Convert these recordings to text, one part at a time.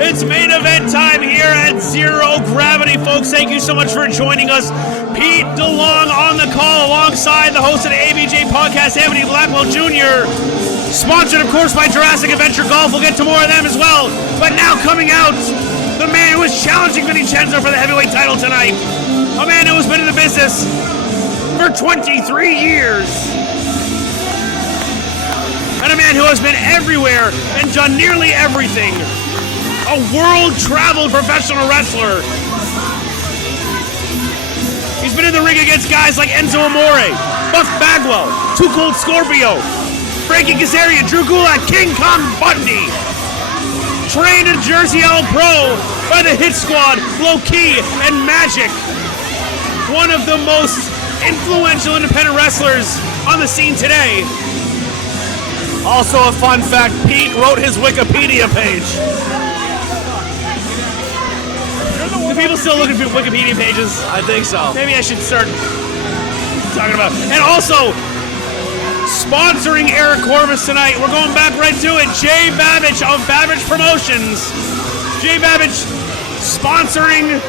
It's main event time here at Zero Gravity, folks. Thank you so much for joining us. Pete DeLonge on the call alongside the host of the ABJ podcast, Anthony Blackwell Jr., sponsored, of course, by Jurassic Adventure Golf. We'll get to more of them as well. But now coming out, the man who is challenging Vinny Cenzo for the heavyweight title tonight. A man who has been in the business for 23 years. And a man who has been everywhere and done nearly everything. A world-traveled professional wrestler. He's been in the ring against guys like Enzo Amore, Buff Bagwell, Too Cold Scorpio, Frankie Kazarian, Drew Gulak, King Kong Bundy. Trained in Jersey L Pro by the Hit Squad, Low Key, and Magic. One of the most influential independent wrestlers on the scene today. Also a fun fact, Pete wrote his Wikipedia page. Do people still look at Wikipedia pages? I think so. Maybe I should start talking about it. And also, sponsoring Eric Corvis tonight, we're going back right to it, Jay Babich of Babich Promotions. Jay Babich sponsoring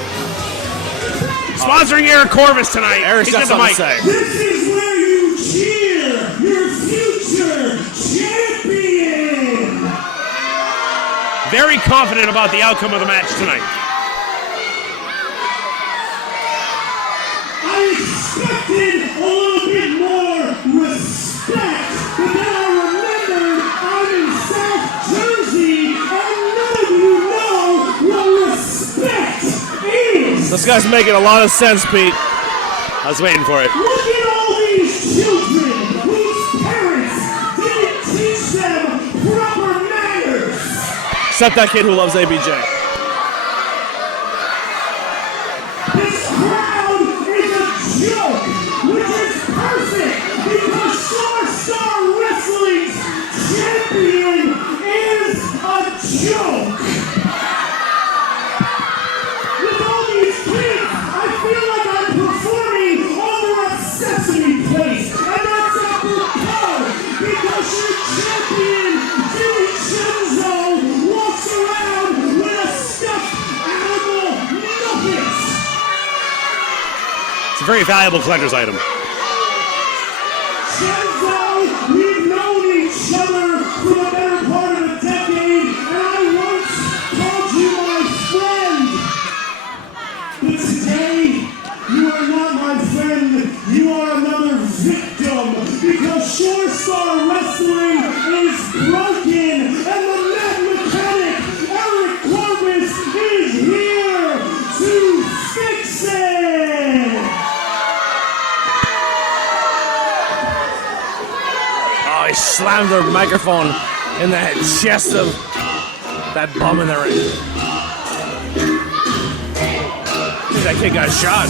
Eric Corvis tonight. Eric's got something to say. This is where you cheer your future champion. Very confident about the outcome of the match tonight. I expected a little bit more respect, but then I remembered I'm in South Jersey, and none of you know what respect is. This guy's making a lot of sense, Pete. I was waiting for it. Look at all these children whose parents didn't teach them proper manners. Except that kid who loves ABJ. This crowd is a joke, which is perfect because Star Wrestling's champion is a joke. With all these kids, I feel like I'm performing over a Sesame Place, and that's apropos because your champion, Vinny Cenzo, walks around with a stuffed animal muppet. It's a very valuable collector's item. Cenzo, we've known each other for the better part of a decade, and I once called you my friend. But today, you are not my friend, you are another victim, because Sure Star Wrestling is broken, and the Mad Mechanic, Eric Corvis, is here to fix it! Oh, he slammed the microphone in the chest of that bum in the ring. I think that kid got shot.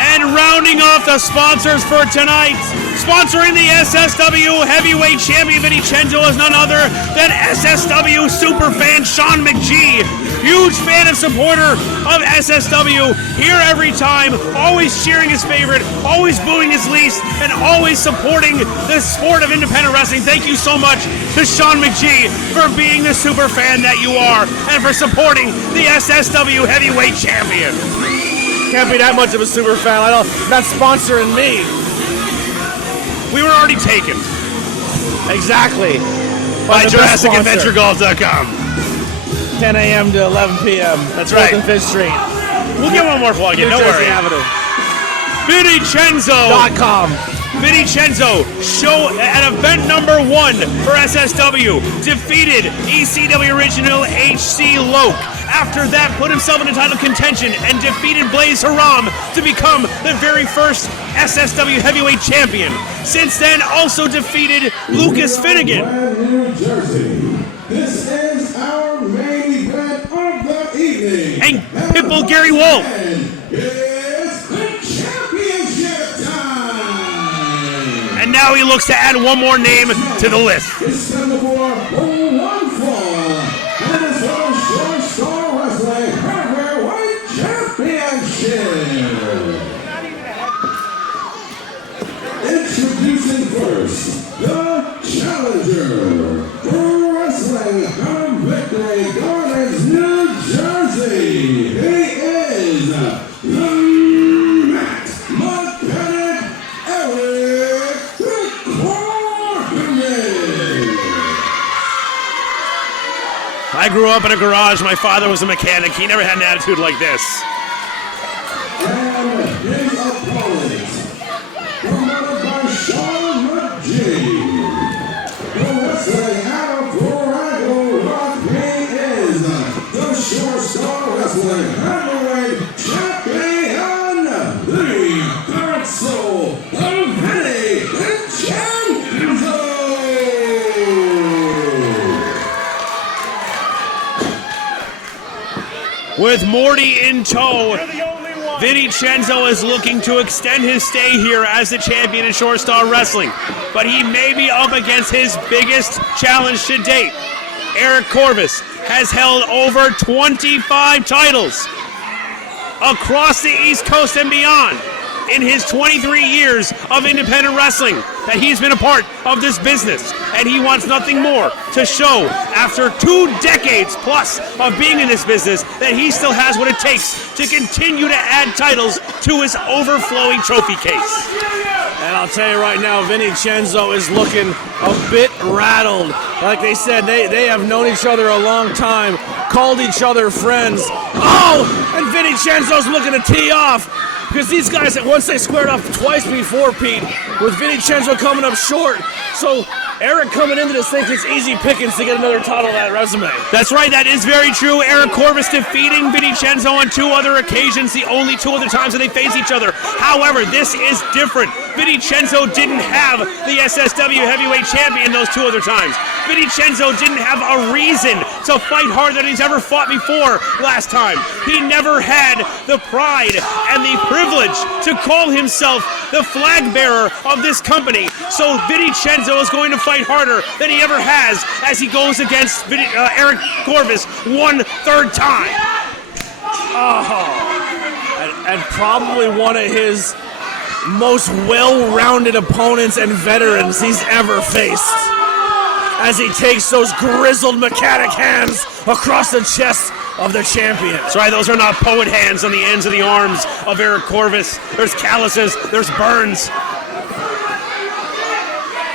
And rounding off the sponsors for tonight, sponsoring the SSW Heavyweight Champion Vinny Cenzo is none other than SSW superfan Sean McGee. Huge fan and supporter of SSW, here every time, always cheering his favorite, always booing his least, and always supporting the sport of independent wrestling. Thank you so much to Sean McGee for being the super fan that you are and for supporting the SSW Heavyweight Champion. Can't be that much of a super fan. I don't. Not sponsoring me. We were already taken Exactly. by the best sponsor. JurassicAdventureGolf.com. 10 a.m. to 11 p.m. That's right. 4th and 5th Street. We'll get one more plug in, New don't Jersey worry. Avenue. Vinny Cenzo. .com. Vinny Cenzo, show at event number 1 for SSW, defeated ECW original HC Loke. After that, put himself in a title contention and defeated Blaze Haram to become the very first SSW heavyweight champion. Since then, also defeated Lucas Finnegan. New Jersey. This is our main event of the evening. And Pitbull Gary Wolf. It's the championship time. And now he looks to add one more name to the list. It's time for 1-4. And it's our Sure Star Wrestling Heavyweight Champion. Championship. Introducing first, the challenger for wrestling from Victory Gardens, New Jersey. He is the Matt Mechanic Eric Corvis. I grew up in a garage. My father was a mechanic. He never had an attitude like this. And his opponent, promoted by Sean McGee. The wrestling out of Florida Rock, he is the Short Star Wrestling Heavyweight Champion, the Heart Soul of Vinny Cenzo. With Morty in tow, Vinny Cenzo is looking to extend his stay here as the champion in Short Star Wrestling, but he may be up against his biggest challenge to date. Eric Corvis has held over 25 titles across the East Coast and beyond in his 23 years of independent wrestling that he's been a part of this business, and he wants nothing more to show after 2 decades plus of being in this business that he still has what it takes to continue to add titles to his overflowing trophy case. And I'll tell you right now, Vinny Cenzo is looking a bit rattled. Like they said, they have known each other a long time, called each other friends. Oh, and Vinny Cenzo's looking to tee off. Because these guys, once they squared off twice before, Pete, with Vinny Cenzo coming up short. So Eric coming into this thinks it's easy pickings to get another title on that resume. That's right, that is very true. Eric Corvis defeating Vinny Cenzo on 2 other occasions, the only 2 other times that they face each other. However, this is different. Vinny Cenzo didn't have the SSW Heavyweight Champion those 2 other times. Vinny Cenzo didn't have a reason to fight harder than he's ever fought before last time. He never had the pride and the privilege to call himself the flag bearer of this company. So Vinny Cenzo is going to fight harder than he ever has as he goes against Eric Corvis 1/3 time. Oh, and probably one of his most well-rounded opponents and veterans he's ever faced, as he takes those grizzled mechanic hands across the chest of the champion. That's right, those are not poet hands on the ends of the arms of Eric Corvis. There's calluses, there's burns.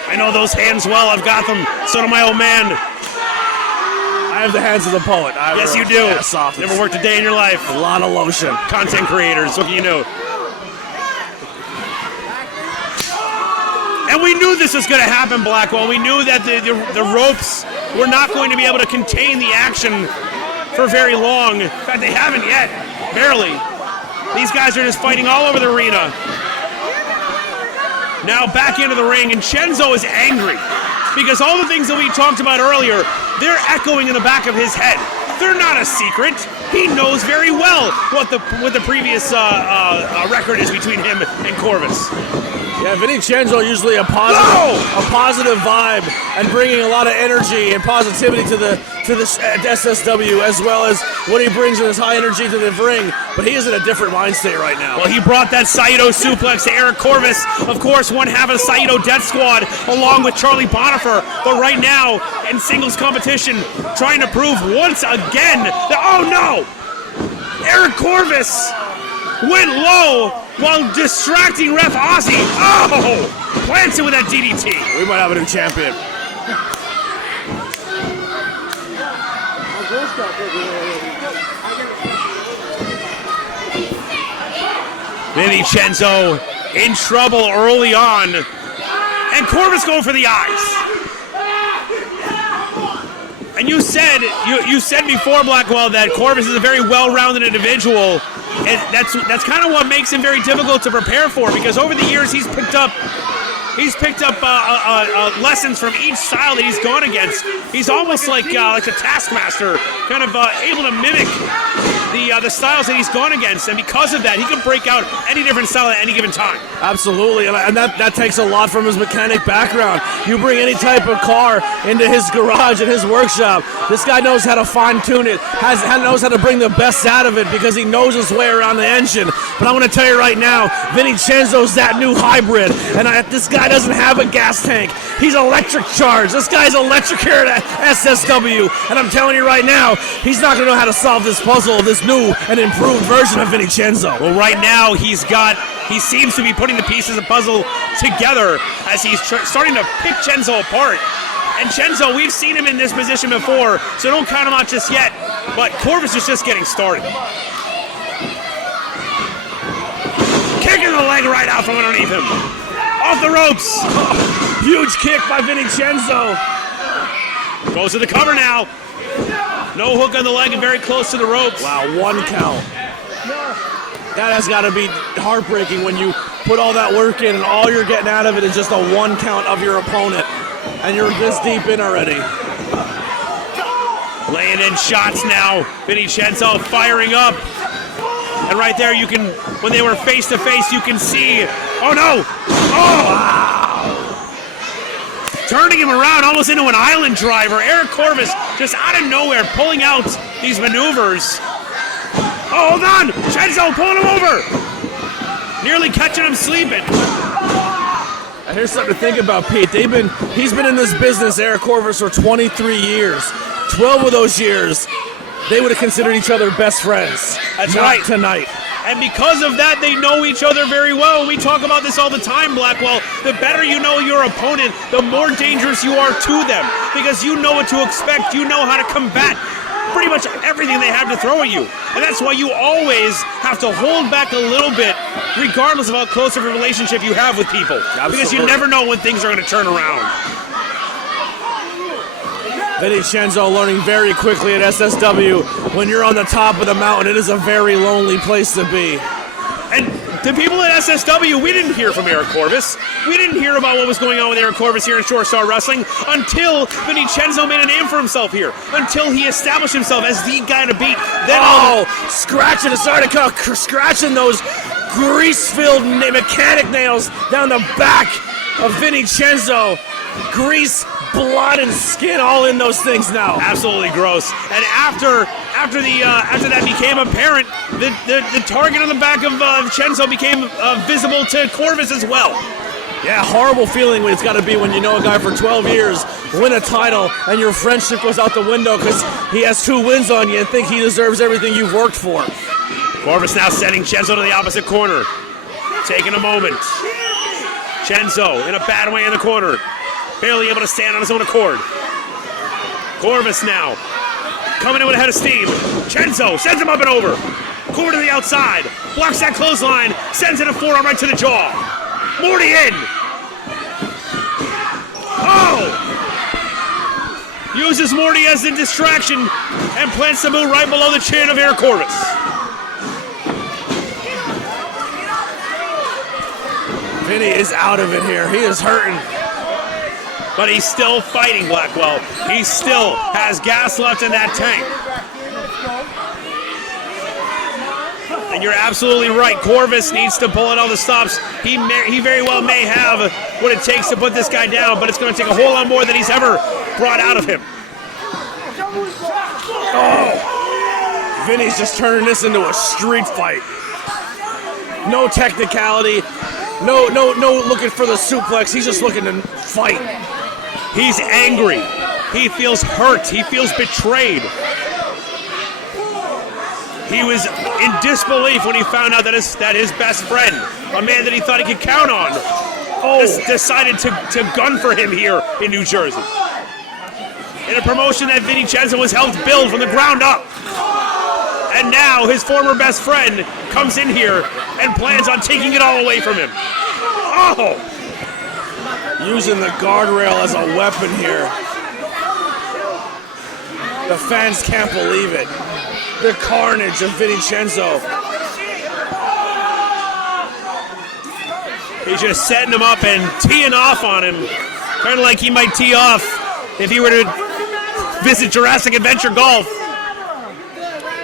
I know those hands well, I've got them. So do my old man. I have the hands of the poet. Yes, you do. Never worked a day in your life. A lot of lotion. Content creators, what can you know? And we knew this was going to happen, Blackwell. We knew that the ropes were not going to be able to contain the action for very long. In fact, they haven't yet. Barely. These guys are just fighting all over the arena. Now back into the ring, and Cenzo is angry because all the things that we talked about earlier, they're echoing in the back of his head. They're not a secret. He knows very well what the previous record is between him and Corvis. Yeah, Vinny Cenzo usually a positive vibe and bringing a lot of energy and positivity to the SSW, as well as what he brings in his high energy to the ring. But he is in a different mind state right now. Well, he brought that Saito suplex to Eric Corvis. Of course, one half of the Saito Death Squad, along with Charlie Bonifer. But right now, in singles competition, trying to prove once again that, oh no! Eric Corvis went low while distracting ref Ozzy. Oh! Plants it with that DDT. We might have a new champion. Vinny Cenzo in trouble early on. And Corvis going for the eyes. And you said before, Blackwell, that Corvis is a very well-rounded individual, and that's kind of what makes him very difficult to prepare for, because over the years he's picked up lessons from each style that he's gone against. He's almost like a taskmaster, kind of able to mimic the styles that he's gone against, and because of that, he can break out any different style at any given time. Absolutely, and that takes a lot from his mechanic background. You bring any type of car into his garage and his workshop, this guy knows how to fine-tune it, knows how to bring the best out of it because he knows his way around the engine. But I'm going to tell you right now, Vinny Cenzo's that new hybrid, and this guy doesn't have a gas tank. He's electric charged. This guy's electric here at SSW, and I'm telling you right now, he's not going to know how to solve this puzzle, this new and improved version of Vinny Cenzo. Well, right now he seems to be putting the pieces of the puzzle together as he's starting to pick Cenzo apart. And Cenzo, we've seen him in this position before, so don't count him out just yet. But Corvis is just getting started. Kicking the leg right out from underneath him. Off the ropes. Oh, huge kick by Vinny Cenzo. Goes to the cover now. No hook on the leg and very close to the ropes. Wow, 1 count. That has got to be heartbreaking when you put all that work in and all you're getting out of it is just a 1 count of your opponent. And you're this deep in already. Laying in shots now. Vinny Cenzo firing up. And right there you can, when they were face to face, you can see, oh no! Oh! Wow! Turning him around almost into an island driver. Eric Corvis just out of nowhere pulling out these maneuvers. Oh, hold on! Cenzo pulling him over! Nearly catching him sleeping. And here's something to think about, Pete. He's been in this business, Eric Corvis, for 23 years. 12 of those years, they would have considered each other best friends. That's Not right. Tonight. And because of that, they know each other very well. We talk about this all the time, Blackwell. The better you know your opponent, the more dangerous you are to them. Because you know what to expect. You know how to combat pretty much everything they have to throw at you. And that's why you always have to hold back a little bit, regardless of how close of a relationship you have with people. Absolutely. Because you never know when things are going to turn around. Vinny Cenzo learning very quickly at SSW, when you're on the top of the mountain, it is a very lonely place to be. And the people at SSW, we didn't hear from Eric Corvis. We didn't hear about what was going on with Eric Corvis here in Short Star Wrestling until Vinny Cenzo made a name for himself here, until he established himself as the guy to beat. Then scratching those grease-filled mechanic nails down the back of Vinny Cenzo. Grease, blood, and skin all in those things now. Absolutely gross. And after that became apparent, the target on the back of Cenzo became visible to Corvis as well. Yeah, horrible feeling it's got to be when you know a guy for 12 years, win a title, and your friendship goes out the window because he has 2 wins on you and think he deserves everything you've worked for. Corvis now setting Cenzo to the opposite corner. Taking a moment. Cenzo in a bad way in the corner. Barely able to stand on his own accord. Corvis now coming in with a head of steam. Cenzo sends him up and over. Corner to the outside. Blocks that clothesline. Sends it a forearm right to the jaw. Morty in. Oh! Uses Morty as the distraction and plants the boot right below the chin of Eric Corvis. Vinny is out of it here. He is hurting. But he's still fighting, Blackwell. He still has gas left in that tank. And you're absolutely right. Corvis needs to pull out all the stops. He very well may have what it takes to put this guy down, but it's going to take a whole lot more than he's ever brought out of him. Oh! Vinny's just turning this into a street fight. No technicality. No looking for the suplex. He's just looking to fight. He's angry. He feels hurt. He feels betrayed. He was in disbelief when he found out that his best friend, a man that he thought he could count on, decided to gun for him here in New Jersey. In a promotion that Vinny Cenzo has helped build from the ground up. And now his former best friend comes in here and plans on taking it all away from him. Oh! Using the guardrail as a weapon here. The fans can't believe it. The carnage of Vinny Cenzo. He's just setting him up and teeing off on him. Kind of like he might tee off if he were to visit Jurassic Adventure Golf.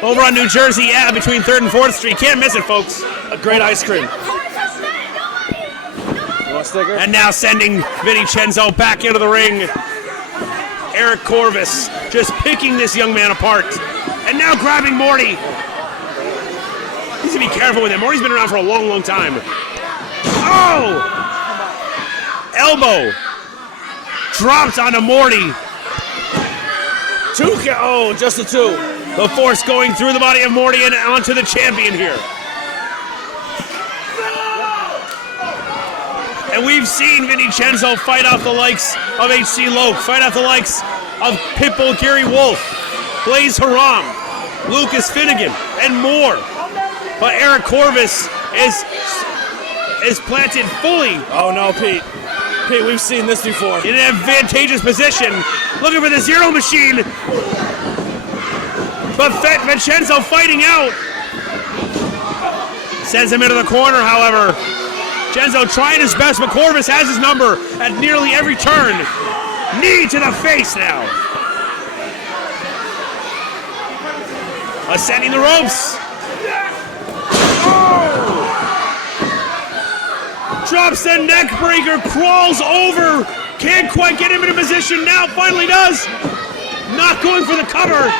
over on New Jersey Ave between 3rd and 4th Street. Can't miss it, folks. A great ice cream. You want a sticker? And now sending Vinny Cenzo back into the ring. Eric Corvis just picking this young man apart. And now grabbing Morty. He's gonna be careful with him. Morty's been around for a long, long time. Oh! Elbow. Drops onto Morty. Oh, just a 2. The force going through the body of Morty and onto the champion here. And we've seen Vinny Cenzo fight off the likes of H.C. Loke, fight off the likes of Pitbull Gary Wolf, Blaze Haram, Lucas Finnegan, and more. But Eric Corvis is planted fully. Oh no, Pete. Pete, we've seen this before. In an advantageous position, looking for the zero machine. But Vincenzo fighting out. Sends him into the corner, however. Cenzo trying his best, but Corvis has his number at nearly every turn. Knee to the face now. Ascending the ropes. Oh! Drops the neck breaker, crawls over. Can't quite get him in a position now. Finally does. Not going for the cover.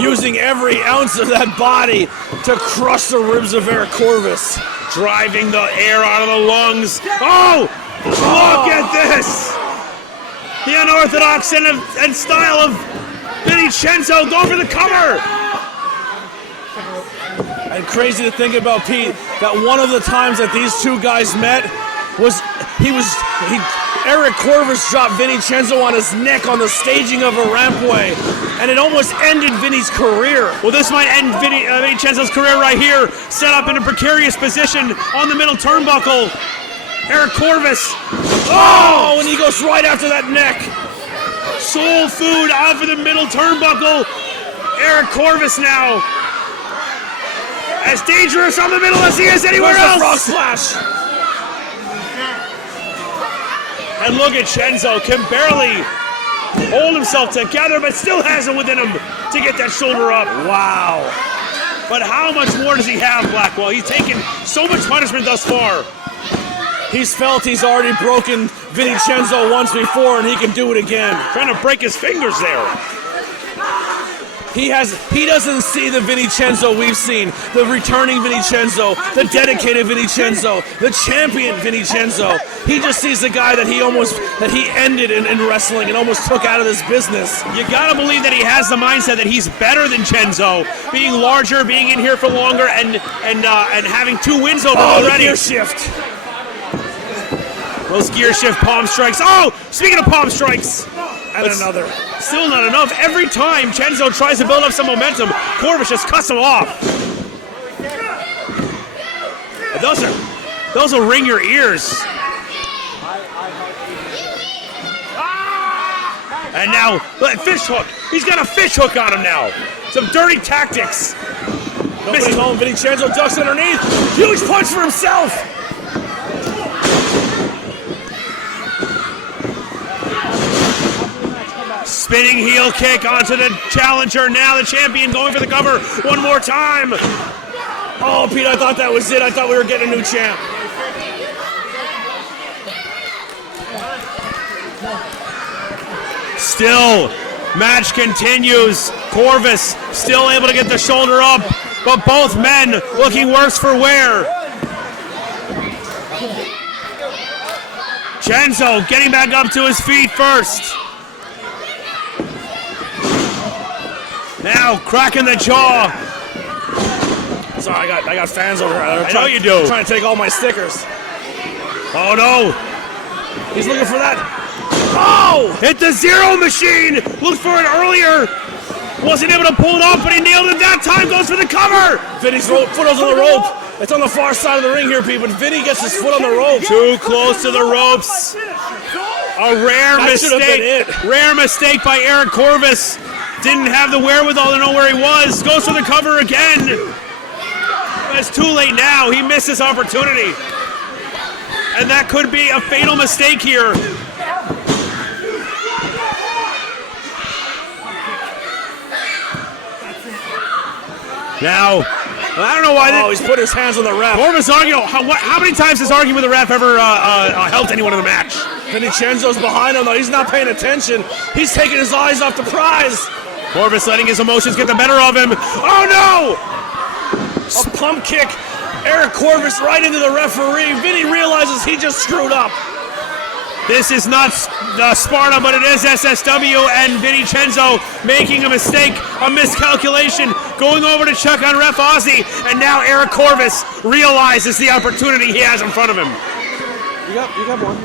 Using every ounce of that body to crush the ribs of Eric Corvis. Driving the air out of the lungs. Oh! Look at this! The unorthodox and style of Vinny Cenzo going for the cover! And crazy to think about, Pete, that one of the times that these two guys met was Eric Corvis dropped Vinny Cenzo on his neck on the staging of a rampway, and it almost ended Vinny's career. Well, this might end Vinny Cenzo's career right here. Set up in a precarious position on the middle turnbuckle. Eric Corvis. Oh, and he goes right after that neck. Soul food off of the middle turnbuckle. Eric Corvis now. As dangerous on the middle as he is anywhere else. The frog splash. And look at Cenzo, can barely hold himself together, but still has it within him to get that shoulder up. Wow. But how much more does he have, Blackwell? He's taken so much punishment thus far. He's felt he's already broken Vinny Cenzo once before, and he can do it again. Trying to break his fingers there. He doesn't see the Vinny Cenzo we've seen, the returning Vinny Cenzo, the dedicated Vinny Cenzo, the champion Vinny Cenzo. He just sees the guy that he ended in wrestling and almost took out of this business. You gotta believe that he has the mindset that he's better than Cenzo, being larger, being in here for longer, and having 2 wins over already. Gear shift. Those gear shift palm strikes. Oh, speaking of palm strikes. And another. Still not enough. Every time Cenzo tries to build up some momentum, Corvis just cuts him off. Those will ring your ears. And now, fish hook. He's got a fish hook on him now. Some dirty tactics. Nobody's home. Vinny Cenzo ducks underneath. Huge punch for himself. Spinning heel kick onto the challenger. Now the champion going for the cover one more time. Oh, Pete, I thought that was it. I thought we were getting a new champ. Still, match continues. Corvis still able to get the shoulder up, but both men looking worse for wear. Cenzo getting back up to his feet first. Now cracking the jaw. Sorry, I got fans over here. I know you do. Trying to take all my stickers. Oh no. He's looking for that. Oh! Hit the zero machine! Looked for it earlier. Wasn't able to pull it off, but he nailed it that time. Goes for the cover. Vinny's foot is on the rope. It's on the far side of the ring here, Pete, but Vinny gets his foot on the rope. Too close to the ropes. A rare mistake. Rare mistake by Eric Corvis. Didn't have the wherewithal to know where he was. Goes for the cover again. But it's too late now. He missed his opportunity. And that could be a fatal mistake here. Now, I don't know why. Oh, he's put his hands on the ref. Corvis arguing. How many times has arguing with the ref ever helped anyone in the match? Vinny Cenzo's behind him, though. He's not paying attention. He's taking his eyes off the prize. Corvis letting his emotions get the better of him. Oh, no! A pump kick. Eric Corvis right into the referee. Vinny realizes he just screwed up. This is not Sparta, but it is SSW, and Vinny Cenzo making a mistake, a miscalculation, going over to check on Ref Ozzy, and now Eric Corvis realizes the opportunity he has in front of him. You got one.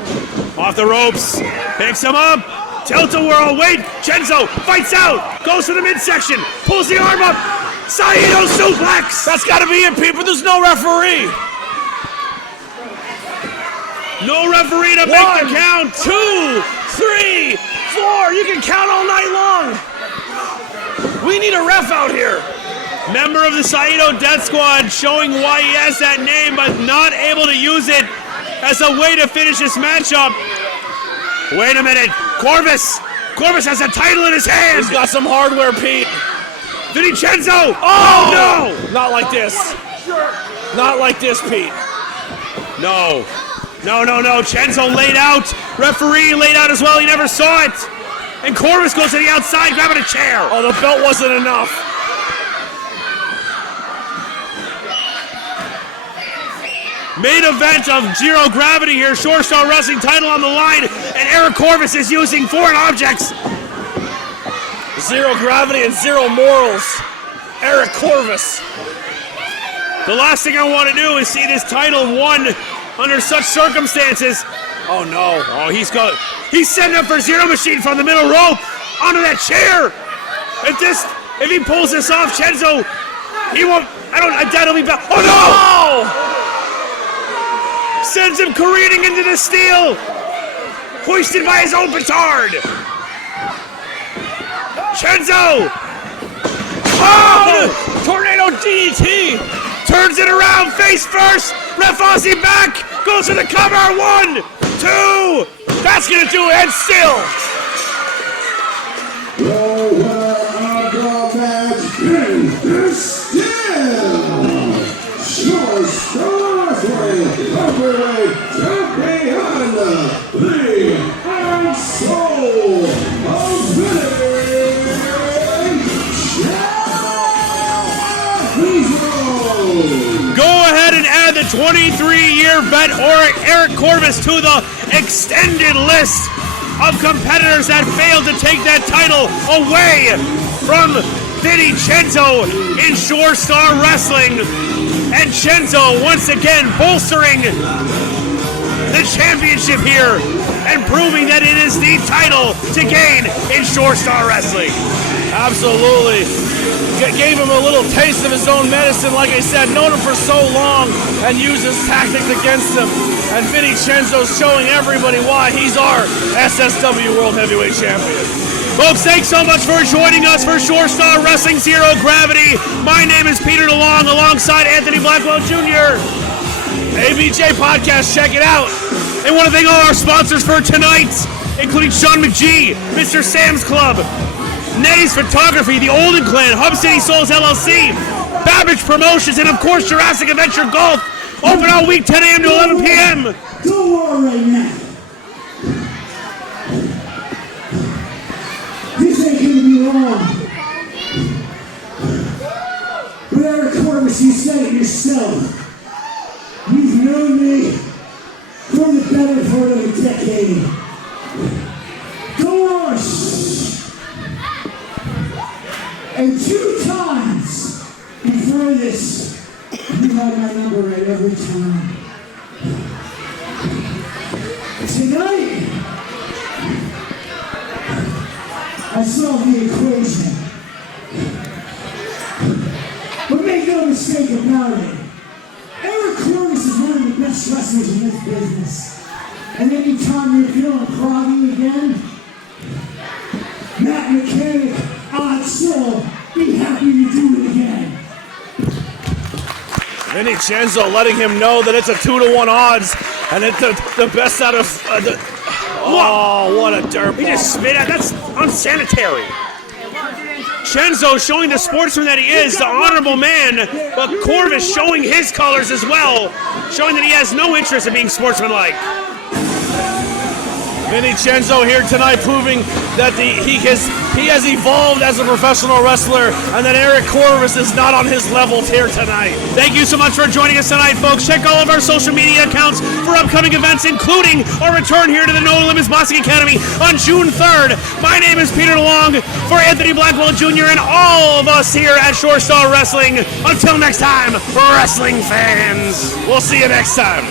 Off the ropes, picks him up, tilt-a-whirl, wait, Cenzo fights out, goes to the midsection, pulls the arm up, Saito suplex! That's got to be it, people. There's no referee. No referee to make the count. 2, 3, 4. You can count all night long. We need a ref out here. Member of the Saito Death Squad showing why he has that name, but not able to use it as a way to finish this matchup. Wait a minute. Corvis has a title in his hand. He's got some hardware, Pete. Vinny Cenzo. Oh, no. Not like this. Not like this, Pete. No. Cenzo laid out. Referee laid out as well. He never saw it. And Corvis goes to the outside, grabbing a chair. Oh, the belt wasn't enough. Main event of Zero Gravity here. Shore Star Wrestling title on the line. And Eric Corvis is using foreign objects. Zero gravity and zero morals. Eric Corvis. The last thing I want to do is see this title won under such circumstances. Oh no. Oh, he's setting up for Zero Machine from the middle rope onto that chair. If he pulls this off, Cenzo, he won't. I doubt he'll be back. Oh no! Sends him careening into the steel, hoisted by his own petard. Cenzo! Oh! Tornado DDT! Turns it around, face first. Ref Ozzy back. Goes to the cover. 1, 2. That's gonna do it. And still. The winner of the match is still Shore Star Wrestling Heavyweight Champion, the Iron Soul of Vinny Cenzo. Go ahead and add the 23-year vet Eric Corvis to the extended list of competitors that failed to take that title away from Vinny Cenzo in Shore Star Wrestling. And Cenzo once again bolstering the championship here and proving that it is the title to gain in Shore Star Wrestling. Absolutely. Gave him a little taste of his own medicine, like I said, known him for so long and used his tactics against him. And Vinny Cenzo's showing everybody why he's our SSW World Heavyweight Champion. Folks, thanks so much for joining us for Shore Star Wrestling Zero Gravity. My name is Peter DeLonge alongside Anthony Blackwell Jr. ABJ Podcast, check it out. And want to thank all our sponsors for tonight, including Sean McGee, Mr. Sam's Club, Nay's Photography, The Olden Clan, Hub City Souls LLC, Babich Promotions, and of course Jurassic Adventure Golf. Open all week, 10 a.m. to 11 p.m. Don't worry right now. This ain't gonna be long. But Eric Corvis, you said it yourself. You've known me for the better part of a decade. Go on. And 2 times before this, you had my number right every time. Tonight, I solved the equation. But make no mistake about it, Eric Corvis is one of the best wrestlers in this business. And anytime you're feeling groggy again, Matt Mechanic, I'd still be happy to do it again. Vinny Cenzo letting him know that it's a 2-to-1 odds, and it's the best out of oh, what a dirt ball. He just spit out. That's unsanitary. Cenzo showing the sportsman that he is, the honorable man, but Corvis showing his colors as well, showing that he has no interest in being sportsmanlike. Vinny Cenzo here tonight proving that he has evolved as a professional wrestler and that Eric Corvis is not on his level here tonight. Thank you so much for joining us tonight, folks. Check all of our social media accounts for upcoming events, including our return here to the No Limits Boxing Academy on June 3rd. My name is Peter DeLonge for Anthony Blackwell Jr. and all of us here at Shore Star Wrestling. Until next time, wrestling fans. We'll see you next time.